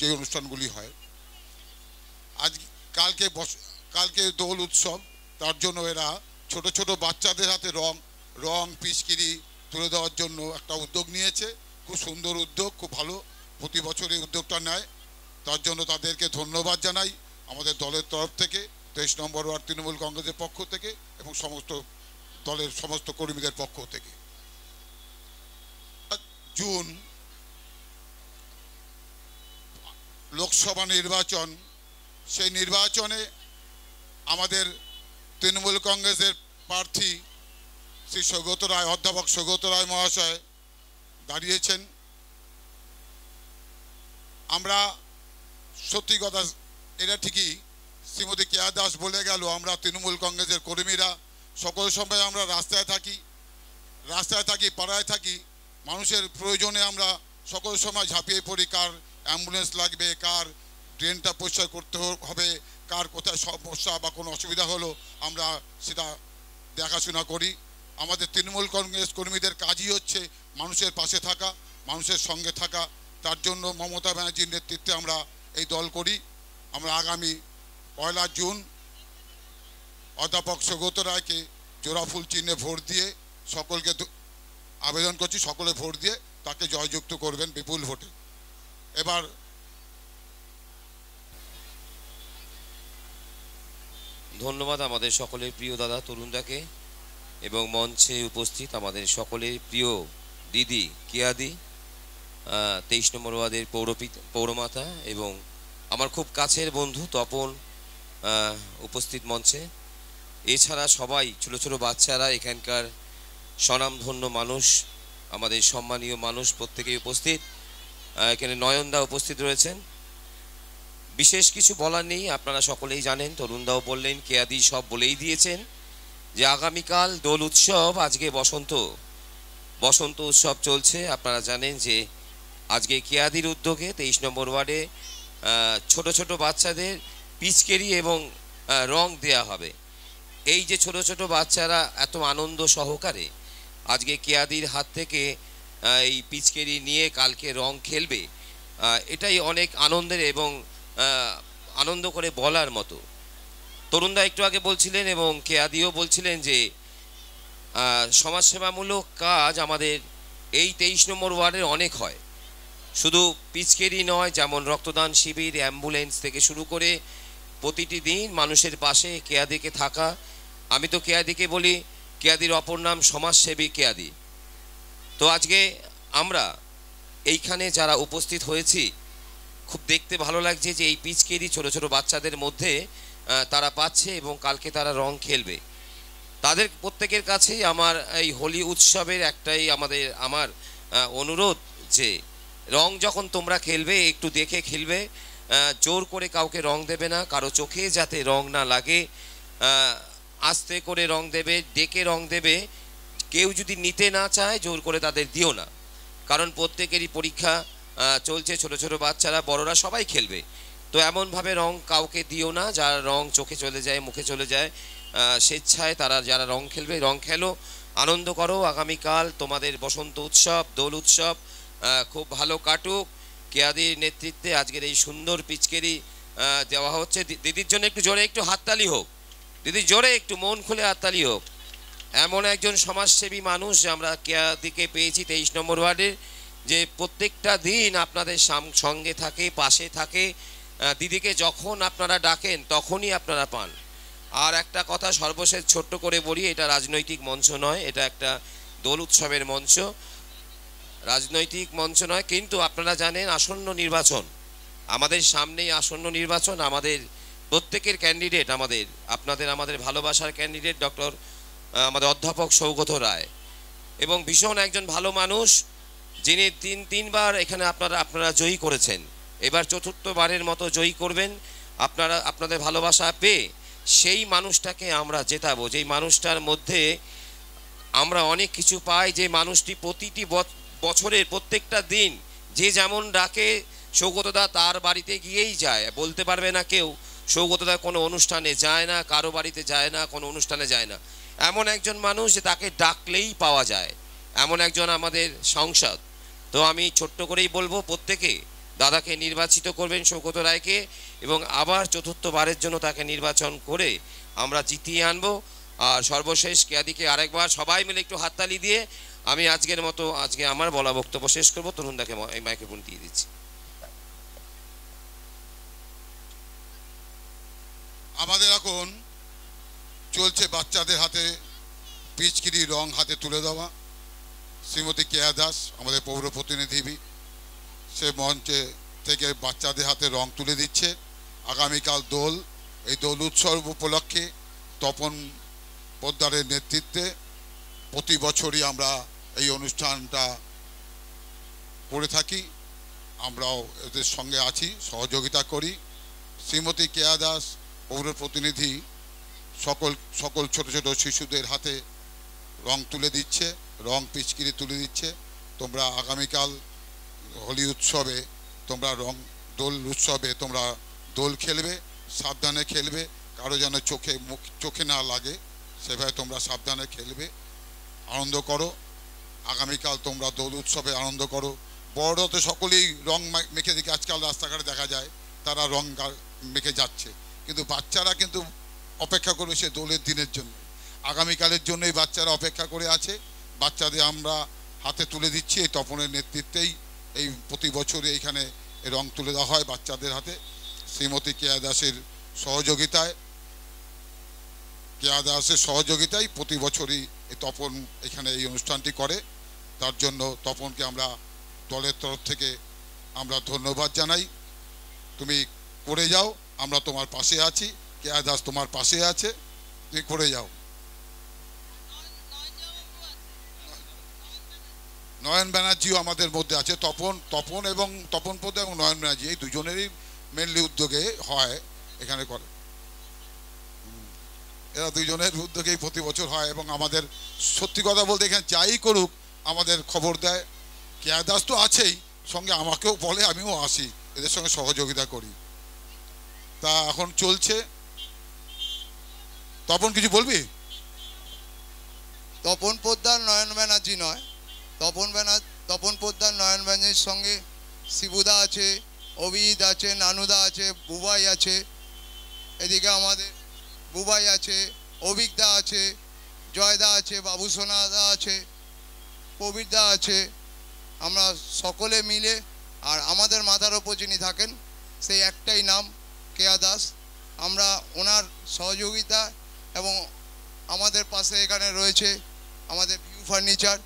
যে অনুষ্ঠানগুলি হয়। আজ কালকে দোল উৎসব, তার জন্য এরা ছোট ছোট বাচ্চাদের হাতে রং পিচকিরি তুলে দেওয়ার জন্য একটা উদ্যোগ নিয়েছে। খুব সুন্দর উদ্যোগ, খুব ভালো, প্রতি বছর এই উদ্যোগটা নেয়, তার জন্য তাদেরকে ধন্যবাদ জানাই আমাদের দলের তরফ থেকে, 23 নম্বর ওয়ার্ড তৃণমূল কংগ্রেসের পক্ষ থেকে এবং সমস্ত দলের সমস্ত কর্মীদের পক্ষ থেকে। জুন লোকসভা নির্বাচন, সেই নির্বাচনে আমাদের তৃণমূল কংগ্রেসের প্রার্থী শ্রী সৌগত রায়, অধ্যাপক সৌগত রায় মহাশয় দাঁড়িয়েছেন। আমরা সত্যি কথা, এটা ঠিকই শ্রীমতী কেয়া দাস বলে গেল, আমরা তৃণমূল কংগ্রেসের কর্মীরা সকল সময় আমরা রাস্তায় থাকি, পাড়ায় থাকি, মানুষের প্রয়োজনে আমরা সকল সময় ঝাঁপিয়ে পড়ি। কার অ্যাম্বুলেন্স লাগবে, কার ড্রেনটা পরিষ্কার করতে হবে, কার কোথায় সমস্যা বা কোনো অসুবিধা হলো, আমরা সেটা দেখাশোনা করি। আমাদের তৃণমূল কংগ্রেস কর্মীদের কাজই হচ্ছে মানুষের পাশে থাকা, মানুষের সঙ্গে থাকা। তার জন্য মমতা ব্যানার্জির নেতৃত্বে আমরা এই দল করি। আমরা আগামী 1 জুন অধ্যাপক সৌগত রায়কে জোড়াফুল চিহ্নে ভোট দিয়ে সকলকে আবেদন করছি, সকলে ভোট দিয়ে তাকে জয়যুক্ত করবেন বিপুল ভোটে। এবার ধন্যবাদ আমাদের সকলের প্রিয় দাদা তরুণদাকে এবং মঞ্চে উপস্থিত আমাদের সকলের প্রিয় দিদি কেয়াদি, 23 নম্বর ওয়ার্ডের পৌরমাতা এবং আমার খুব কাছের বন্ধু তপন উপস্থিত মঞ্চে। এছাড়া সবাই ছোট ছোট বাচ্চারা, এখানকার স্বনামধন্য মানুষ, আমাদের সম্মানীয় মানুষ প্রত্যেকেই উপস্থিত। এখানে নয়নদা উপস্থিত রয়েছেন। বিশেষ কিছু বলার নেই, আপনারা সকলেই জানেন, তরুণদাও বললেন, কেয়াদি সব বলেই দিয়েছেন যে আগামীকাল দোল উৎসব, আজকে বসন্ত উৎসব চলছে। আপনারা জানেন যে আজকে কেয়াদির উদ্যোগে 23 নম্বর ওয়ার্ডে ছোট ছোট বাচ্চাদের পিচকেরি এবং রং দেয়া হবে। এই যে ছোট ছোট বাচ্চারা এত আনন্দ সহকারে আজকে কেয়াদির হাত থেকে এই পিচকেরি নিয়ে কালকে রং খেলবে, এটাই অনেক আনন্দের এবং আনন্দ করে বলার মতো। তরুণদা একটু আগে বলছিলেন এবং কেয়াদিও বলছিলেন যে সমাজসেবামূলক কাজ আমাদের এই 23 নম্বর ওয়ার্ডের অনেক হয়, শুধু পিচকেরি নয়, যেমন রক্তদান শিবির, অ্যাম্বুলেন্স থেকে শুরু করে প্রতিটি দিন মানুষের পাশে কেয়াদিকে থাকা। আমি তো কেয়াদিকে বলি, কেয়াদির অপর নাম সমাজসেবী কেয়াদি। তো আজকে আমরা এইখানে যারা উপস্থিত হয়েছি, খুব দেখতে ভালো লাগছে যে এই পিচকেরি ছোট ছোট বাচ্চাদের মধ্যে তারা পাচ্ছে এবং কালকে তারা রং খেলবে। তাদের প্রত্যেকের কাছেই আমার এই হোলি উৎসবের একটাই আমার অনুরোধ যে রং যখন তোমরা খেলবে একটু দেখে খেলবে, জোর করে কাউকে রং দেবে না, কারো চোখে যাতে রং না লাগে, আস্তে করে রং দেবে, ডেকে রং দেবে। কেউ যদি নিতে না চায় জোর করে তাদের দিও না, কারণ প্রত্যেকেরই পরীক্ষা চলছে, ছোট ছোট বাচ্চারা বড়রা সবাই খেলবে। তো এমনভাবে রং কাউকে দিও না, যার রং চোখে চলে যায়, মুখে চলে যায়, স্বেচ্ছায় তারা যারা রং খেলবে রং খেলো, আনন্দ করো। আগামীকাল তোমাদের বসন্ত উৎসব, দোল উৎসব খুব ভালো কাটুক। কেয়াদির নেতৃত্বে আজকের এই সুন্দর পিচকেরি দেওয়া হচ্ছে। দিদির জন্য একটু জোরে একটু হাততালি হোক, দিদি জোরে একটু মন খুলে হাততালি হোক। এমন একজন সমাজসেবী মানুষ আমরা কেয়াদিকে পেয়েছি 23 নম্বর ওয়ার্ডের, যে প্রত্যেকটা দিন আপনাদের সঙ্গে থাকে, পাশে থাকে। দিদিকে যখন আপনারা ডাকেন তখনই আপনারা পান। আর একটা কথা সর্বশেষ ছোট্ট করে বলি, এটা রাজনৈতিক মঞ্চ নয়, এটা একটা দোল উৎসবের মঞ্চ, রাজনৈতিক মঞ্চ নয়। কিন্তু আপনারা জানেন আসন্ন নির্বাচন, আমাদের সামনেই আসন্ন নির্বাচন। আমাদের প্রত্যেকের ক্যান্ডিডেট, আমাদের ভালোবাসার ক্যান্ডিডেট ডক্টর আমাদের অধ্যাপক সৌগত রায়, এবং ভীষণ একজন ভালো মানুষ, যিনি তিনবার এখানে আপনারা জয়ী করেছেন। এবার চতুর্থবারের মতো জয়ী করবেন। আপনাদের ভালোবাসা পেয়ে সেই মানুষটাকে আমরা জেতাবো, যেই মানুষটার মধ্যে আমরা অনেক কিছু পাই, যে মানুষটি প্রতিটি বছরের প্রত্যেকটা দিন যে যেমন ডাকে, সৌগতদা তার বাড়িতে গিয়েই যায়। বলতে পারবে না কেউ সৌগতদা কোনো অনুষ্ঠানে যায় না, কারো বাড়িতে যায় না, কোনো অনুষ্ঠানে যায় না। এমন একজন মানুষ যে তাকে ডাকলেই পাওয়া যায়, এমন একজন আমাদের সংসদ। তো আমি ছোট্ট করেই বলবো, প্রত্যেকে দাদাকে নির্বাচিত করবেন, সৌগত রায়কে, এবং আবার চতুর্থবারের জন্য তাকে নির্বাচন করে আমরা জিতিয়ে আনবো। আর সর্বশেষ কেয়াদিকে আরেকবার সবাই মিলে একটু হাততালি দিয়ে আমি আজকে আমার বলা বক্তব্য শেষ করবো। তরুণদাকে এই মাইক্রোফোন দিয়ে দিচ্ছি। আমাদের এখন চলছে বাচ্চাদের হাতে পিচকিরি রং হাতে তুলে দেওয়া। শ্রীমতী কেয়া দাস আমাদের পৌর প্রতিনিধি, সে মঞ্চে থেকে বাচ্চাদের হাতে রং তুলে দিচ্ছে। আগামীকাল দোল, এই দোল উৎসব উপলক্ষে তপন পোদ্দারের নেতৃত্বে প্রতি বছরই আমরা এই অনুষ্ঠানটা করে থাকি। আমরাও এদের সঙ্গে আছি, সহযোগিতা করি। শ্রীমতী কেয়া দাস পৌর প্রতিনিধি সকল ছোট ছোট শিশুদের হাতে রং তুলে দিচ্ছে, রং পিচকিরি তুলে দিচ্ছে। তোমরা আগামীকাল হোলি উৎসবে দোল উৎসবে তোমরা দোল খেলবে, সাবধানে খেলবে, কারো যেন চোখে না লাগে, সেভাবে তোমরা সাবধানে খেলবে, আনন্দ করো। আগামীকাল তোমরা দোল উৎসবে আনন্দ করো। বড়রা তো সকলেই রং মেখে দিকে আজকাল রাস্তাঘাটে দেখা যায়, তারা রং মেখে যাচ্ছে, কিন্তু বাচ্চারা কিন্তু অপেক্ষা করবে সে দোলের দিনের জন্য। আগামীকালের জন্যই বাচ্চারা অপেক্ষা করে আছে। বাচ্চাদের আমরা হাতে তুলে দিচ্ছি এই তপনের নেতৃত্বেই। এই প্রতি বছরই এইখানে রং তুলে দেওয়া হয় বাচ্চাদের হাতে। শ্রীমতী কেয়া দাসের সহযোগিতায় প্রতি বছরই এই তপন এখানে এই অনুষ্ঠানটি করে। তার জন্য তপনকে আমরা দলের তরফ থেকে আমরা ধন্যবাদ জানাই। তুমি করে যাও, আমরা তোমার পাশে আছি। কেয়া দাস তোমার পাশে আছে, তুমি করে যাও। নয়ন ব্যানার্জিও আমাদের মধ্যে আছে। তপন এবং তপন পোদ্দার এবং নয়ন ব্যানার্জি এই দুজনেরই মেনলি উদ্যোগে হয়, এখানে করে। এরা দুজনের উদ্যোগেই প্রতি বছর হয়, এবং আমাদের সত্যি কথা বলতে এখানে যাই করুক আমাদের খবর দেয়। কেয়া দাস তো আছেই, সঙ্গে আমাকেও বলে, আমিও আসি, এদের সঙ্গে সহযোগিতা করি। তা এখন চলছে। তপন কিছু বলবি? তপন পোদ্দার নয়ন ব্যানার্জি নয়, তপন পোদ্দার নয়ন ব্যানার্জির সঙ্গে শিবুদা আছে, অভিজিৎ আছে, নানুদা আছে, বুবাই আছে, এদিকে আমাদের বুবাই আছে, অভিকদা আছে, জয়দা আছে, বাবু সোনাদা আছে, প্রবীরদা আছে। আমরা সকলে মিলে, আর আমাদের মাথার ওপর যিনি থাকেন সেই একটাই নাম কেয়া দাস। আমরা ওনার সহযোগিতা এবং আমাদের পাশে এখানে রয়েছে আমাদের ভিউ ফার্নিচার,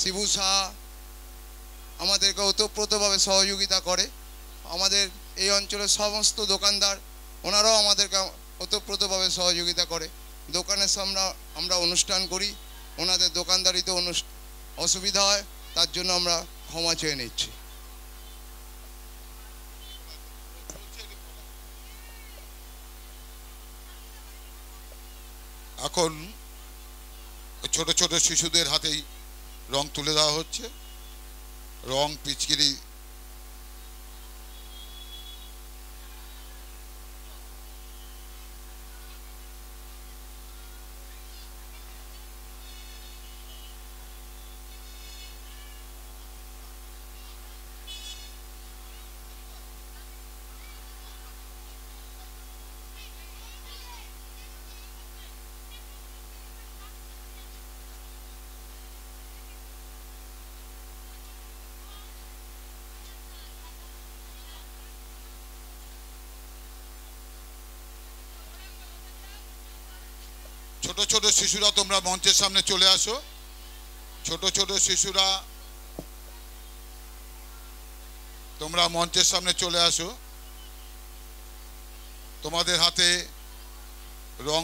শিবু সাহা আমাদেরকে ওতপ্রোতভাবে সহযোগিতা করে। আমাদের এই অঞ্চলের সমস্ত দোকানদার, ওনারাও আমাদেরকে ওতপ্রোতভাবে সহযোগিতা করে। দোকানের সামনে আমরা অনুষ্ঠান করি, ওনাদের দোকানদারিতে অসুবিধা হয়, তার জন্য আমরা ক্ষমা চেয়ে নিচ্ছি। এখন ছোট ছোট শিশুদের হাতেই রং তুলে দেওয়া হচ্ছে। রং পিচকিরি ছোট শিশুরা তোমরা মঞ্চের সামনে চলে আসো। ছোট ছোট শিশুরা তোমরা মঞ্চের সামনে চলে আসো। তোমাদের হাতে রং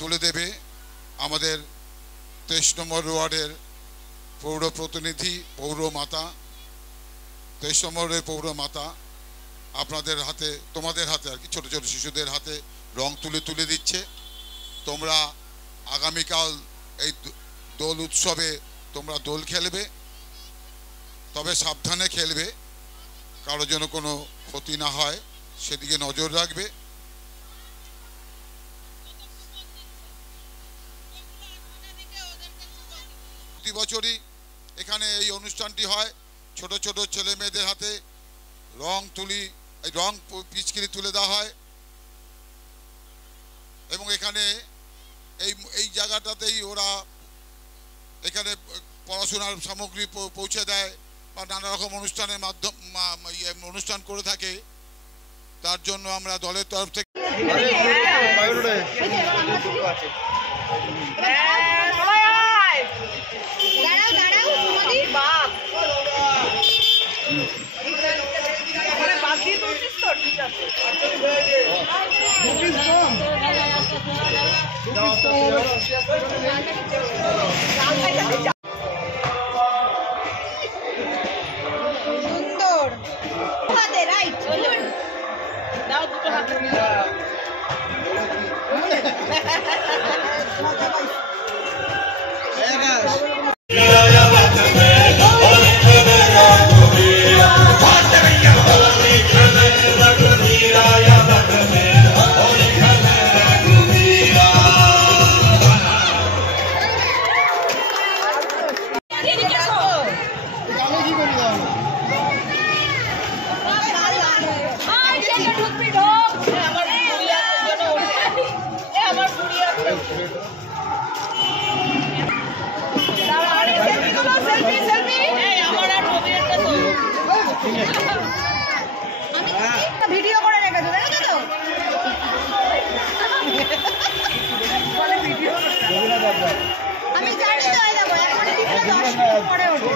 তুলে দেবে আমাদের 23 নম্বর ওয়ার্ডের পৌর প্রতিনিধি, পৌরমাতা, 23 নম্বরের পৌরমাতা আপনাদের হাতে, তোমাদের হাতে আর কি, ছোট ছোট শিশুদের হাতে রং তুলে দিচ্ছে। তোমরা আগামীকাল এই দোল উৎসবে তোমরা দোল খেলবে, তবে সাবধানে খেলবে, কারো যেন কোনো ক্ষতি না হয় সেদিকে নজর রাখবে। প্রতি বছরই এখানে এই অনুষ্ঠানটি হয়। ছোট ছোট ছেলে মেয়েদের হাতে রং পিচকিরি তুলে দেওয়া হয় এবং এখানে এই জায়গাটাতেই ওরা এখানে পড়াশোনার সামগ্রী পৌঁছে দেয় বা নানা রকম অনুষ্ঠানের অনুষ্ঠান করে থাকে। তার জন্য আমরা দলের তরফ থেকে সুন্দর হাতে রাইট দাও দুটো হাতে ভিডিও করে রেখেছো, দেখেছো তো? আমি জানি তো, এই দেখো এখন 10 মিনিট পরে ওঠে।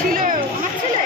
ছিল আমার ছেলে